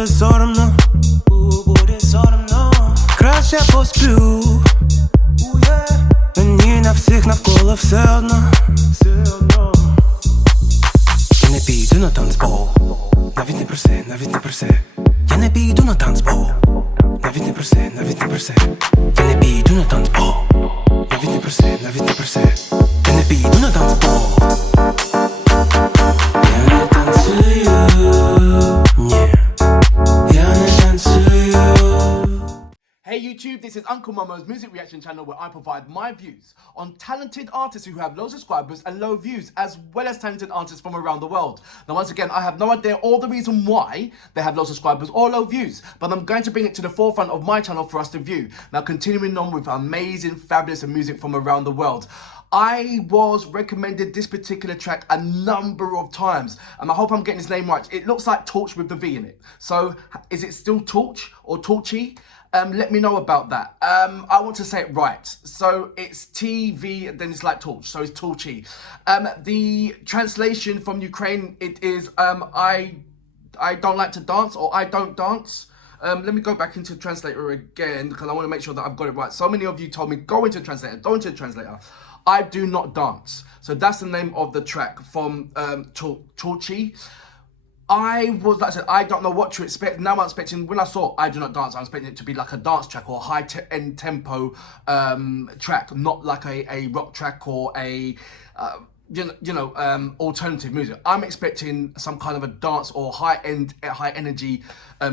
буде соромно, краще посплю. Мені на всіх навколо все одно. Я не піду на танцпол, навіть не проси, навіть не проси. Я не піду на танцпол, навіть не проси, навіть не проси. Я не піду на танцпол, навіть не проси, навіть не проси. Я не піду на танцпол. Я не танцюю, ні, я не танцюю. Hey YouTube, this is Uncle Momo's music reaction channel where I provide my views on talented artists who have low subscribers and low views, as well as talented artists from around the world. Now once again, I have no idea all the reason why they have low subscribers or low views, but I'm going to bring it to the forefront of my channel for us to view. Now continuing on with amazing, fabulous music from around the world. I was recommended this particular track a number of times, and I hope I'm getting his name right. It looks like Torch with the V in it. So is it still Torch or Torchy? Let me know about that. I want to say it right. So it's TV, then it's like Torch, so it's Torchy. The translation from Ukraine, it is I don't like to dance, or I don't dance. Let me go back into Translator again, because I want to make sure that I've got it right. So many of you told me, go into Translator, go into Translator. I do not dance. So that's the name of the track from Torchy. I was, like I said, I don't know what to expect. Now I'm expecting, when I saw I Do Not Dance, I'm expecting it to be like a dance track or a high-end tempo track, not like a rock track or a, alternative music. I'm expecting some kind of a dance or high energy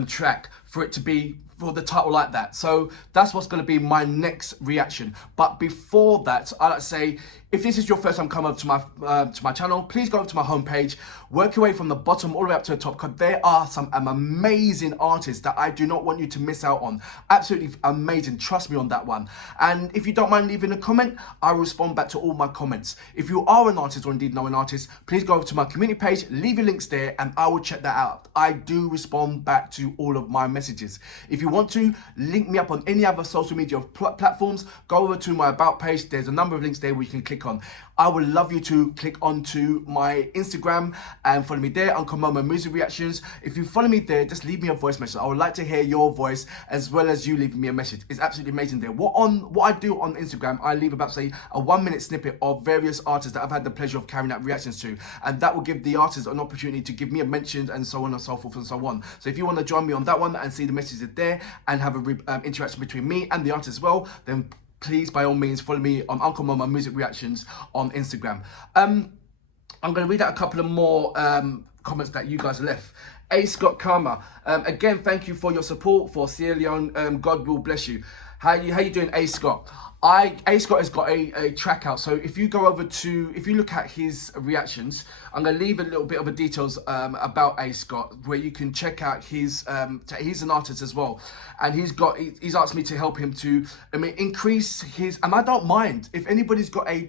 track for it to be, for the title like that. So that's what's going to be my next reaction. But before that, I'd like to say, if this is your first time coming over to my channel, please go over to my homepage, work your way from the bottom all the way up to the top, because there are some amazing artists that I do not want you to miss out on. Absolutely amazing, trust me on that one. And if you don't mind leaving a comment, I'll respond back to all my comments. If you are an artist or indeed know an artist, please go over to my community page, leave your links there, and I will check that out. I do respond back to all of my messages. If you want to link me up on any other social media platforms, go over to my about page. There's a number of links there where you can click on. I would love you to click onto my Instagram and follow me there, Uncle Momo Music Reactions. If you follow me there, just leave me a voice message. I would like to hear your voice as well as you leaving me a message. It's absolutely amazing there. What I do on Instagram, I leave about, say, a 1-minute snippet of various artists that I've had the pleasure of carrying out reactions to, and that will give the artist an opportunity to give me a mention and so on and so forth and so on. So if you want to join me on that one and see the messages there and have a interaction between me and the artist as well, then please, by all means, follow me on Uncle Momo Music Reactions on Instagram. I'm going to read out a couple of more comments that you guys left. A. Scott Karma. Again, thank you for your support for Sierra Leone. God will bless you. How you doing, A. Scott? A. Scott has got a track out, so if you go over to, if you look at his reactions, I'm going to leave a little bit of the details about A. Scott, where you can check out his, he's an artist as well, and he's asked me to help him to, increase his, and I don't mind, if anybody's got a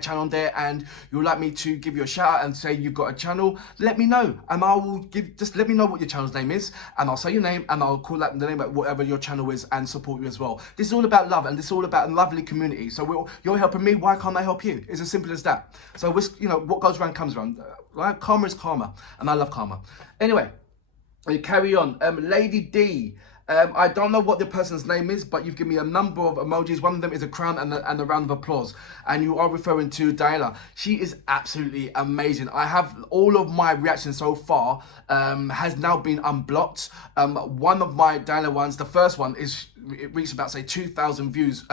channel on there and you'd like me to give you a shout out and say you've got a channel, let me know, and I will just let me know what your channel's name is, and I'll say your name, and I'll call out the name of whatever your channel is and support you as well. This is all about love, and this is all about a lovely community. So you're helping me, why can't I help you? It's as simple as that. So what goes around comes around. Right? Karma is karma, and I love karma. Anyway, we carry on. Lady D. I don't know what the person's name is, but you've given me a number of emojis. One of them is a crown and a round of applause. And you are referring to Diana. She is absolutely amazing. I have all of my reactions so far has now been unblocked. One of my Diana ones, the first one, it reached about, say, 2,000 views.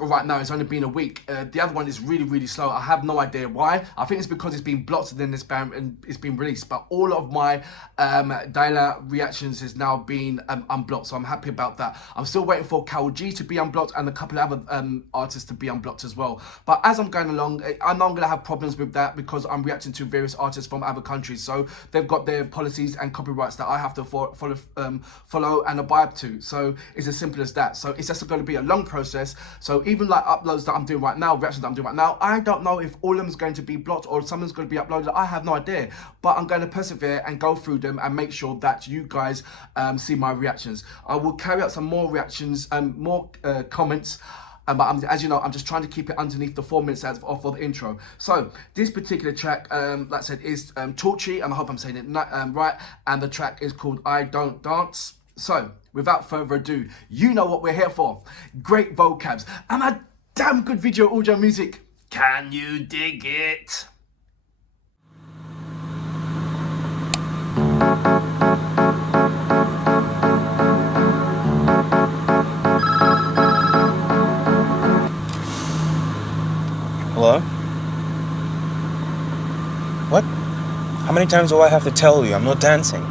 Right now, it's only been a week. The other one is really slow. I have no idea why. I think it's because it's been blocked and then it's been released. But all of my Diala reactions has now been unblocked, so I'm happy about that. I'm still waiting for Carol G to be unblocked and a couple of other artists to be unblocked as well. But as I'm going along, I know I'm going to have problems with that because I'm reacting to various artists from other countries. So they've got their policies and copyrights that I have to follow and abide to. So it's as simple as that. So it's just going to be a long process. So even like uploads that I'm doing right now, reactions that I'm doing right now, I don't know if all of them is going to be blocked or someone's going to be uploaded. I have no idea, but I'm going to persevere and go through them and make sure that you guys see my reactions. I will carry out some more reactions and more comments but as you know, I'm just trying to keep it underneath the 4 minutes for the intro. So this particular track, like I said, is Tvorchi, and I hope I'm saying it right, and the track is called I Don't Dance. So without further ado, you know what we're here for. Great vocabs and a damn good video audio music. Can you dig it? Hello? What? How many times do I have to tell you I'm not dancing?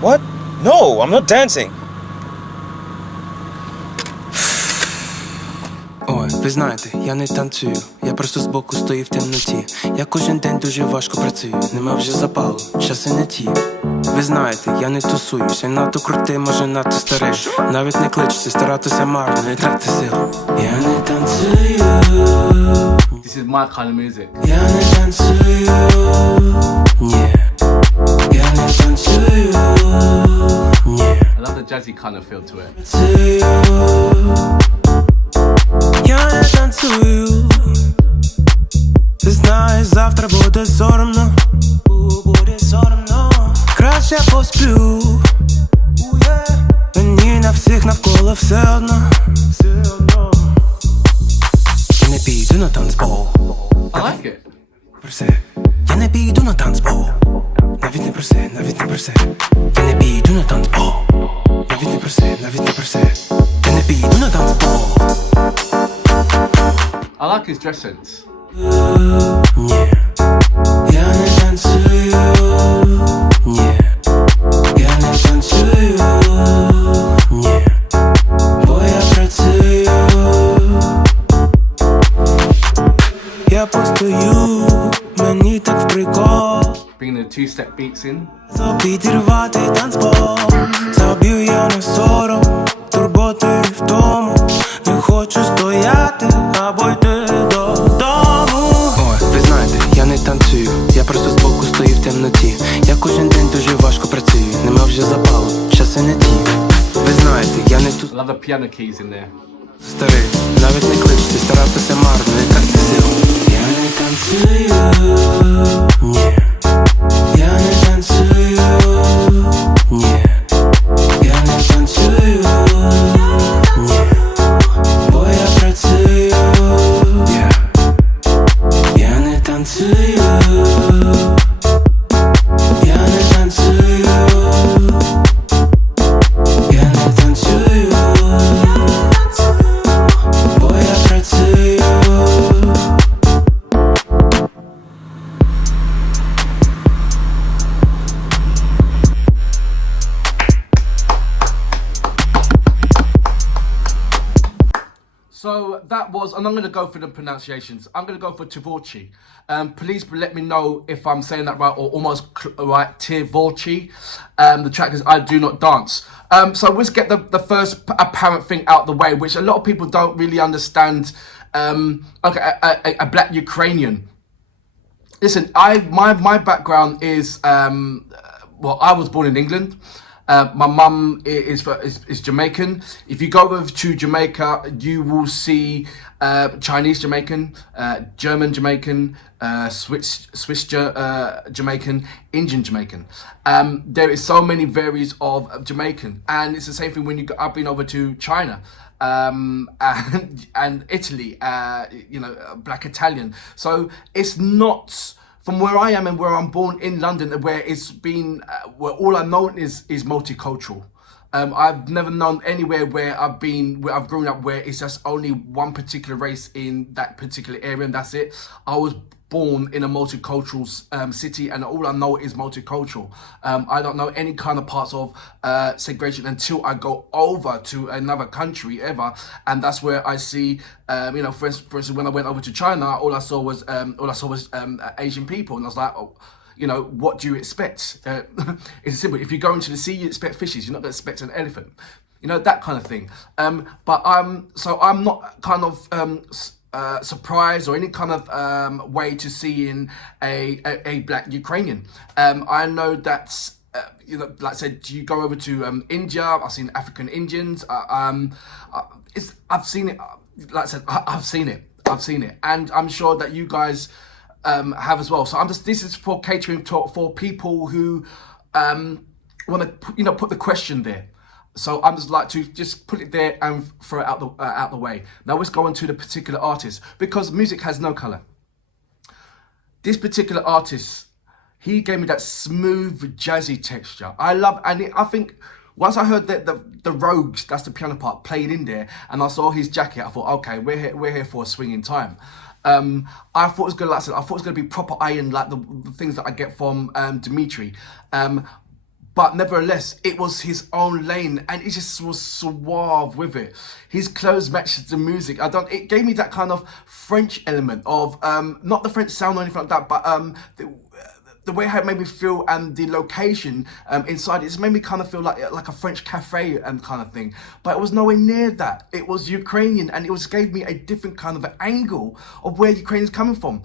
What? No, I'm not dancing. Ой, ви знаєте, я не танцюю, я просто збоку стою в темноті. Я кожен день дуже важко працюю, нема вже запалу, часи не ті. Ви знаєте, я не тусуюсь, я надто крутий, може надто старий. Навіть не кличте, старатися марно, не тратьте сил. Я не танцюю. This is my kind of music. Я не танцюю. Ні. Я не танцюю. Ні. I love the jazzy kind of feel to it. Я не танцюю. Ти знаєш, завтра буде соромно. Буде соромно. Краще посплю. Мені на всіх навколо все одно. Я не піду на танцпол. I like it. Про все. Я не піду на танцпол. Навіть не про все, навіть не про все. Я не піду на танцпол. Навіть не про все, навіть не про все. Я не піду на танцпол. I like his dress sense. Ні. Я не танцюю. Ні. Я не танцюю. Ні. Бо я працюю. Я постою. Мені так в прикол. Bringing the two-step beats in. Підірвати танцпол. Заб'ю я на сором. Турботи в тому. Не хочу стояти, або йти додому. Ой, ви знаєте, я не танцюю. Я просто збоку стою в темноті. Я кожен день дуже важко працюю. Нема вже запалу, часи не ті. Ви знаєте, я не тут I love the piano keys in there. старий. Навіть не кличте, старатися марно, не тратьте сил. Я не танцюю. Ні. Я не танцюю. Ні. Я не танцюю. Ні. Бо я працюю. Я не танцюю. Я не танцюю. Я не танцюю. Бо я працюю. So that was, and I'm going to go for the pronunciations. I'm going to go for Tvorchi. Please let me know if I'm saying that right or almost right. Tvorchi. The track is I Do Not Dance. So let's get the first apparent thing out the way, which a lot of people don't really understand. Okay, a black Ukrainian. Listen, my background is well, I was born in England. My mum is Jamaican. If you go over to Jamaica, you will see Chinese Jamaican, German Jamaican, Swiss Jamaican, Indian Jamaican. There is so many varieties of Jamaican, and it's the same thing when I've been over to China. And Italy, you know, black Italian. So it's not from where I am and where I'm born in London, where it's been, where all I know is multicultural. I've never known anywhere where I've grown up where it's just only one particular race in that particular area and that's it. I was born in a multicultural city and all I know is multicultural. I don't know any kind of parts of segregation until I go over to another country ever, and that's where I see, you know, for instance, when I went over to China, all I saw was Asian people, and I was like, oh, you know, what do you expect? It's simple. If you go into the sea, you expect fishes. You're not going to expect an elephant. You know, that kind of thing. But I'm not kind of surprise or any kind of way to see in a black Ukrainian. I know that like I said, do you go over to India? I've seen African Indians. I've seen it. Like I said, I've seen it. And I'm sure that you guys have as well. So this is for catering for people who want to, put the question there. So I'm just like to just put it there and throw it out the way. Now let's go on to the particular artist, because music has no color. This particular artist, he gave me that smooth jazzy texture. I think once I heard that the Rogues, that's the piano part, played in there, and I saw his jacket, I thought, okay, we're here for a swinging time. I thought it was gonna, like I said, I thought it was gonna be proper iron, like the things that I get from Dmitry. But nevertheless, it was his own lane, and he just was suave with it. His clothes matched the music. It gave me that kind of French element of not the French sound or anything like that, but the way how it made me feel, and the location inside it made me kind of feel like a French cafe and kind of thing. But it was nowhere near that. It was Ukrainian, and it gave me a different kind of angle of where Ukraine is coming from.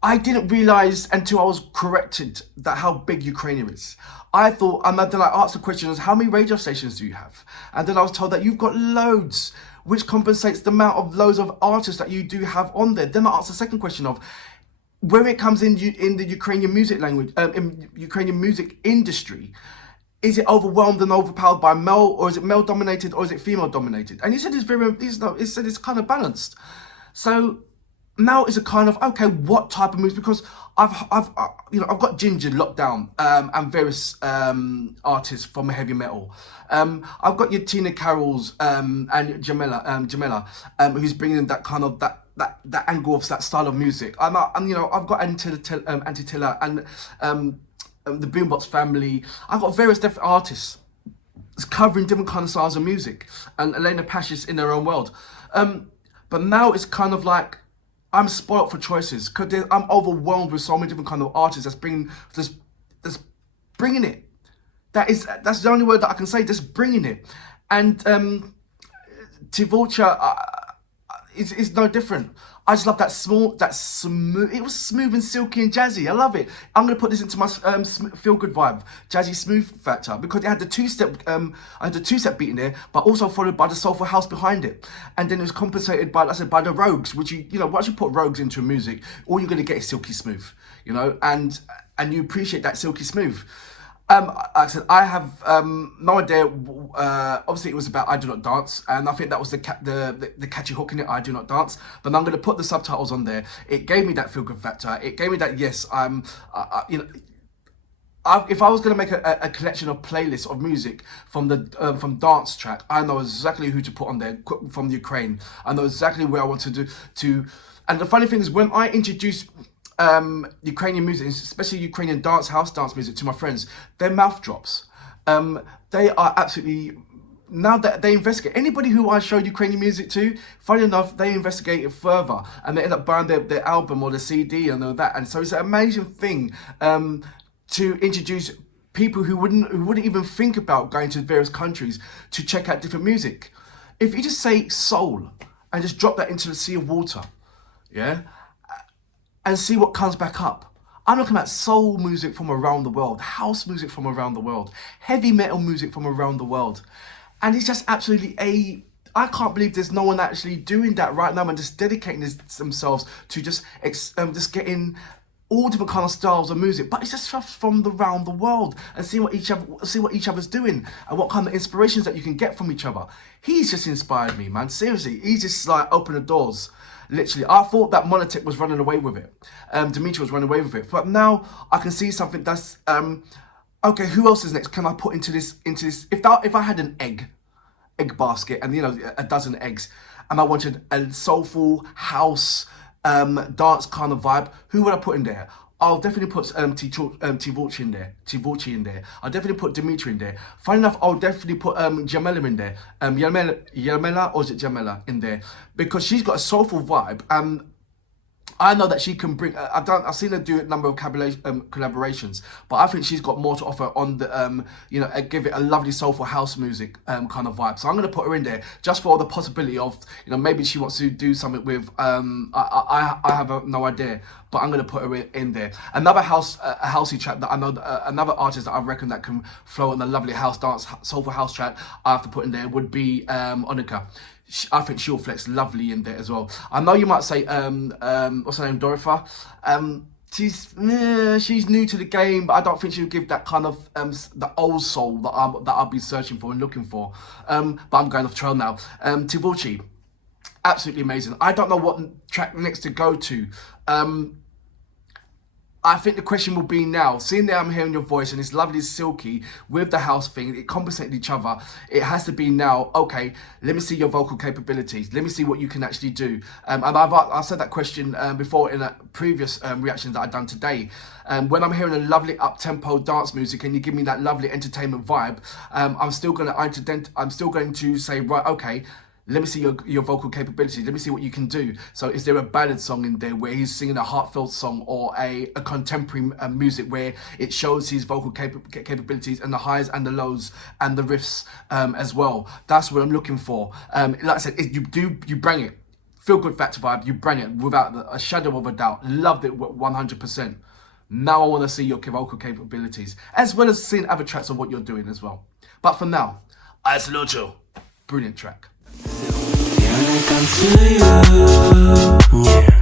I didn't realize until I was corrected that how big Ukraine is. I thought, and then I asked the question, how many radio stations do you have? And then I was told that you've got loads, which compensates the amount of loads of artists that you do have on there. Then I asked the second question of, where it comes in the Ukrainian music language, in Ukrainian music industry, is it overwhelmed and overpowered by male, or is it male dominated, or is it female dominated? And he said it's kind of balanced. So now it's a kind of, okay, what type of music? Because I've got Ginger locked down, and various artists from heavy metal. I've got your Tina Carrolls and Jamila, who's bringing that kind of that angle of that style of music. I've got Antitilla and the Boombox family. I've got various different artists covering different kind of styles of music, and Elena Pash is in their own world. But now it's kind of like, I'm spoilt for choices, because I'm overwhelmed with so many different kind of artists that's bringing it. That's the only word that I can say, just bringing it. And Tvorchi is no different. I just love that smooth. It was smooth and silky and jazzy. I love it. I'm gonna put this into my feel good vibe, jazzy smooth factor, because it had the two-step beat in there, but also followed by the soulful house behind it, and then it was compensated by, like I said, by the Rogues, which once you put Rogues into music, all you're gonna get is silky smooth, and you appreciate that silky smooth. Like I said, I have no idea. Obviously, it was about I Do Not Dance, and I think that was the catchy hook in it, I Do Not Dance. But I'm going to put the subtitles on there. It gave me that feel-good factor. It gave me that, yes, if I was going to make a collection of playlists of music from dance track, I know exactly who to put on there from Ukraine. I know exactly where I want to do. And the funny thing is, when I introduce Ukrainian music, especially Ukrainian dance music, to my friends, their mouth drops. They are absolutely, now that they investigate, anybody who I show Ukrainian music to, funny enough, they investigate it further, and they end up buying their album or the CD and all that. And so it's an amazing thing to introduce people who wouldn't even think about going to various countries to check out different music. If you just say soul and just drop that into the sea of water, yeah, and see what comes back up. I'm looking at soul music from around the world, house music from around the world, heavy metal music from around the world. And it's just absolutely I can't believe there's no one actually doing that right now and just dedicating themselves to just getting all different kind of styles of music. But it's just from around the world, and see what each other's doing, and what kind of inspirations that you can get from each other. He's just inspired me, man. Seriously, he's just like opened the doors. Literally, I thought that Monotech was running away with it. Dmitry was running away with it. But now I can see something that's okay. Who else is next? Can I put into this? If I had an egg basket, and a dozen eggs, and I wanted a soulful house dance kind of vibe, who would I put in there? I'll definitely put Tvorchi in there. I'll definitely put Dmitry in there. Funny enough, I'll definitely put Jamila in there. Yelmela, or is it Jamila in there? Because she's got a soulful vibe. I know that she can bring. I've seen her do a number of collaborations, but I think she's got more to offer on the, give it a lovely soulful house music kind of vibe. So I'm going to put her in there just for the possibility of, maybe she wants to do something with. I have no idea, but I'm going to put her in there. Another housey track that I know, another artist that I reckon that can flow on a lovely house dance, soulful house track I have to put in there would be Onika. I think she'll flex lovely in there as well. I know you might say, what's her name, Dorifa? She's new to the game, but I don't think she'll give that kind of the old soul that I'll be searching for and looking for. But I'm going off trail now. Tvorchi, absolutely amazing. I don't know what track next to go to. I think the question will be now, seeing that I'm hearing your voice and it's lovely, silky with the house thing, it compensated each other. It has to be now, okay, let me see your vocal capabilities. Let me see what you can actually do. And I've said that question before in a previous reactions that I've done today. When I'm hearing a lovely up-tempo dance music and you give me that lovely entertainment vibe, I'm still going to say, right, okay, let me see your vocal capabilities. Let me see what you can do. So is there a ballad song in there where he's singing a heartfelt song, or a contemporary music where it shows his vocal capabilities and the highs and the lows and the riffs as well? That's what I'm looking for. Like I said, you bring it. Feel good factor vibe, you bring it without a shadow of a doubt. Loved it 100%. Now I want to see your vocal capabilities, as well as seeing other tracks of what you're doing as well. But for now, I salute you. Brilliant track. Yeah.